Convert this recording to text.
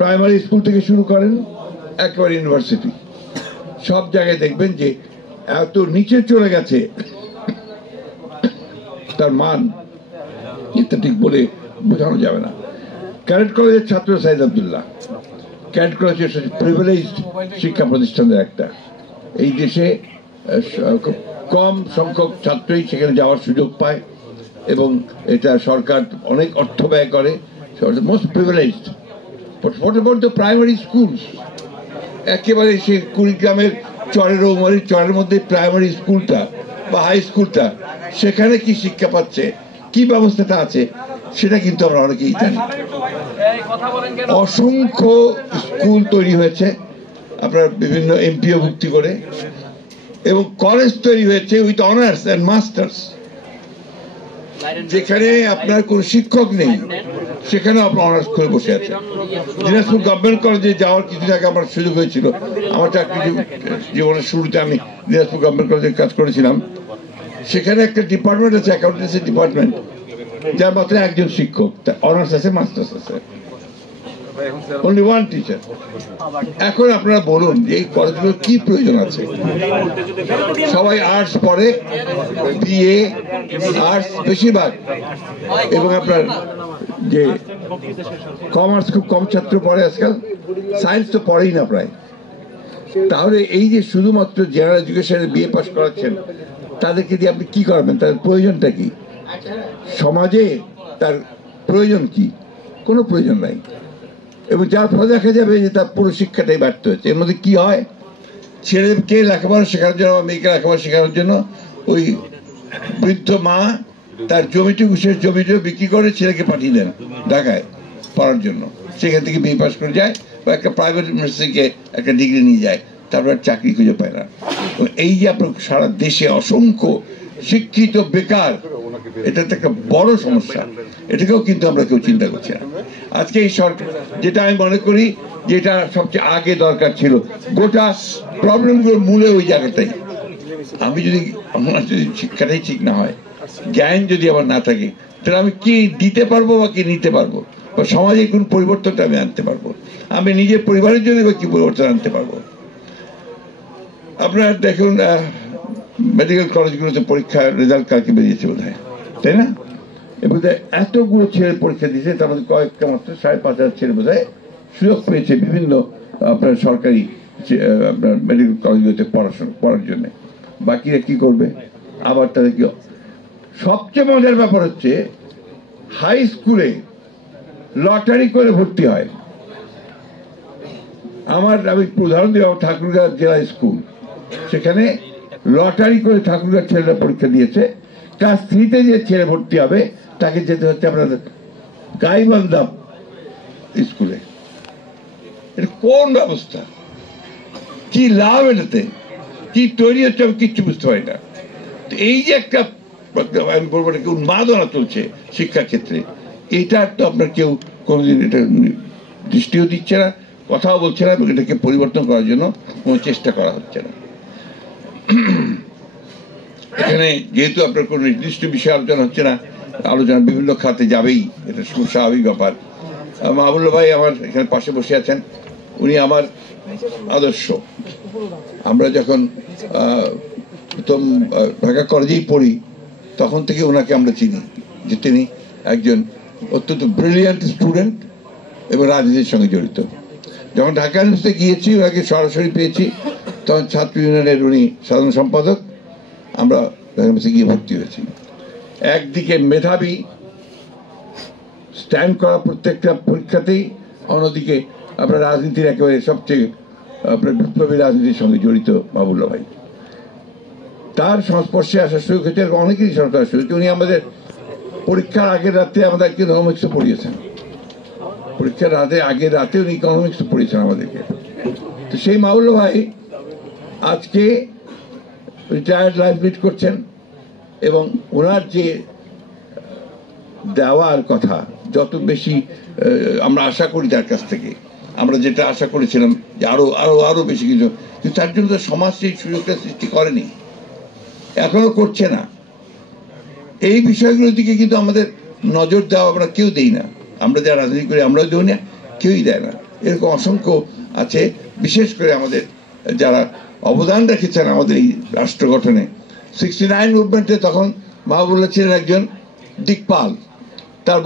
Primary school থেকে শুরু করেন একেবারে ইউনিভার্সিটি, সব জায়গায় দেখবেন যে এত নিচে চলে গেছে তার মান, এটা ঠিক বলে বোঝানো যাবে না। ক্যাডেট কলেজের ছাত্র Saeed Abdullah, cadet college privileged শিক্ষা প্রতিষ্ঠানের একটা। এই দেশে খুব কম সংখ্যক ছাত্রই সেখানে যাওয়ার সুযোগ পায় এবং এটা সরকার অনেক অর্থ ব্যয় করে। Most privileged. What about the primary schools? একেবারে সে কুড়িগ্রামের চরের মধ্যে প্রাইমারি স্কুলটা বা হাই স্কুলটা, সেখানে কি শিক্ষা পাচ্ছে, কি ব্যবস্থাটা আছে, সেটা কিন্তু আমরা অনেকেই জানি। অসংখ্য স্কুল তৈরি হয়েছে আপনার বিভিন্ন এমপিও ভুক্তি করে, এবং কলেজ তৈরি হয়েছে উইথ অনার্স অ্যান্ড মাস্টার্স, যেখানে আপনার কোন শিক্ষক নেই, সেখানে আপনার অনার্স করে বসে আছে। দিনাজপুর গভর্নমেন্ট কলেজে যাওয়ার কিছুদিন আগে আমার সুযোগ হয়েছিল। আমার চাকরি জীবনের শুরুতে আমি দিনাজপুর গভর্নমেন্ট কলেজে কাজ করেছিলাম। সেখানে একটা ডিপার্টমেন্ট আছে, অ্যাকাউন্টেন্সি ডিপার্টমেন্ট, যার মাত্র একজন শিক্ষক, অনার্স আছে, মাস্টার্স আছে, only one teacher। এখন আপনারা বলুন যে এই কলেজগুলোর কি প্রয়োজন আছে? সবাই আর্টস পড়ে, বিএ আর্টস বেশিরভাগ, এবং আপনার যে কমার্স খুব কম ছাত্র পড়ে আজকাল, সায়েন্স তো পড়েই না প্রায়। তাহলে এই যে শুধুমাত্র জেনারেল এডুকেশনে বিএ পাস করাচ্ছেন, তাদেরকে দিয়ে আপনি কি করবেন? তাদের প্রয়োজনটা কি? সমাজে তার প্রয়োজন কি? কোনো প্রয়োজন নাই। এবং যার ফলে দেখা যাবে যে তার পুরো শিক্ষাটাই ব্যর্থ হয়েছে। এর মধ্যে কি হয়, ছেলেকে লেখাপড়া শেখানোর জন্য বা মেয়েকে লেখাপড়া শেখানোর জন্য ওই বৃদ্ধ মা তার জমিটুকু শেষ জমিটুকু বিক্রি করে ছেলেকে পাঠিয়ে দেন ঢাকায় পড়ার জন্য। সেখান থেকে বিএ পাস করে যায় বা একটা প্রাইভেট ইউনিভার্সিটিকে একটা ডিগ্রি নিয়ে যায়, তারপর চাকরি খুঁজে পায় না। এই যে আপনার সারা দেশে অসংখ্য শিক্ষিত বেকার, এটা তো একটা বড় সমস্যা। এটাকেও কিন্তু আমরা কেউ চিন্তা করছি না। আজকে এই সরকার, যেটা আমি মনে করি যেটা সবচেয়ে আগে দরকার ছিল, গোটা প্রবলেমগুলোর মূলে ওই জায়গাটাই। আমি যদি আমার যদি শিক্ষাটাই ঠিক না হয়, জ্ঞান যদি আমার না থাকে, তাহলে আমি কি দিতে পারবো বা কি নিতে পারবো, বা সমাজে কোন পরিবর্তনটা আমি আনতে পারবো, আমি নিজের পরিবারের জন্য বা কি পরিবর্তন আনতে পারবো। আপনারা দেখুন মেডিকেল কলেজগুলোতে পরীক্ষার রেজাল্ট কালকে বেরিয়েছে বোধ হয়, তাই না? এবং এতগুলো ছেলে পরীক্ষা দিয়েছে, তার মধ্যে কয়েকটা মাত্র 5,500 ছেলে বোধ হয় সুযোগ পেয়েছে বিভিন্ন আপনার সরকারি আপনার মেডিকেল কলেজগুলোতে পড়ার জন্য। বাকিরা কি করবে? আবার তাদেরকে, সবচেয়ে মজার ব্যাপার হচ্ছে হাই স্কুলে লটারি করে ভর্তি হয়। আমি উদাহরণ দিই, ঠাকুরগাঁও জেলা স্কুল, সেখানে লটারি করে ঠাকুরগাঁও ছেলেরা পরীক্ষা দিয়েছে। ক্লাস 3-তে যে ছেলে ভর্তি হবে তাকে যেতে হচ্ছে আপনাদের গাইবান্ধা স্কুলে। এটা কোন ব্যবস্থা? কি লাভ এটাতে? কি তৈরি হচ্ছে আমি কিচ্ছু বুঝতে পারি না। এই যে একটা আমি বলবো উন্মাদনা চলছে শিক্ষাক্ষেত্রে, এটার তো আপনার কেউ কোনোদিন এটা দৃষ্টিও দিচ্ছে না, কথাও বলছে না, এবং এটাকে পরিবর্তন করার জন্য কোনো চেষ্টা করা হচ্ছে না। এখানে যেহেতু আপনার কোনো নির্দিষ্ট বিষয়ে আলোচনা হচ্ছে না, আলোচনা বিভিন্ন খাতে যাবেই, এটা খুব স্বাভাবিক ব্যাপার। মাহবুবুল্লাহ ভাই আমার এখানে পাশে বসে আছেন, উনি আমার আদর্শ। আমরা যখন প্রথম ঢাকা কলেজেই পড়ি, তখন থেকে ওনাকে আমরা চিনি যে তিনি একজন অত্যন্ত ব্রিলিয়ান্ট স্টুডেন্ট এবং রাজনীতির সঙ্গে জড়িত। যখন ঢাকা ইউনিভার্সিটিতে গিয়েছি, ওনাকে সরাসরি পেয়েছি, তখন ছাত্র ইউনিয়নের উনি সাধারণ সম্পাদক। আমরা ঢাকা ইউনিভার্সিটি গিয়ে ভর্তি হয়েছি। একদিকে মেধাবী, স্ট্যান্ড করা প্রত্যেকটা পরীক্ষাতেই, অন্যদিকে আপনার রাজনীতির একেবারে সবচেয়ে আপনার বিপ্লবী রাজনীতির সঙ্গে জড়িত মাহবুবুল্লাহ ভাই। তার সংস্পর্শে আসার সুযোগ হয়েছে, অনেকেরই সংস্পর্শে আসা হয়েছে। উনি আমাদের পরীক্ষার আগের রাতে আমাদেরকে ইকোনমিক্স পড়িয়েছেন। পরীক্ষার আগের রাতে উনি ইকোনমিক্স পড়িয়েছেন আমাদেরকে। তো সেই মাহবুবুল্লাহ ভাই আজকে রিটায়ার্ড লাইফ লিড করছেন, এবং ওনার যে দেওয়ার কথা, যত বেশি আমরা আশা করি তার কাছ থেকে, আমরা যেটা আশা করেছিলাম যে আরো আরো আরো বেশি কিছু, কিন্তু তার জন্য সমাজ সেই সুযোগটা সৃষ্টি করেনি, এখনো করছে না। এই বিষয়গুলোর দিকে কিন্তু আমাদের নজর দেওয়া আমরা কেউ দেই না। আমরা যারা রাজনীতি করি আমরাও দেই না, কেউই দেয় না। এরকম অসংখ্য আছে। বিশেষ করে আমাদের যারা অবদান রেখেছেন আমাদের এই রাষ্ট্র গঠনে, 69 মুভমেন্টে তখন মাহবুবুল্লাহ ছিলেন একজন দিকপাল। তার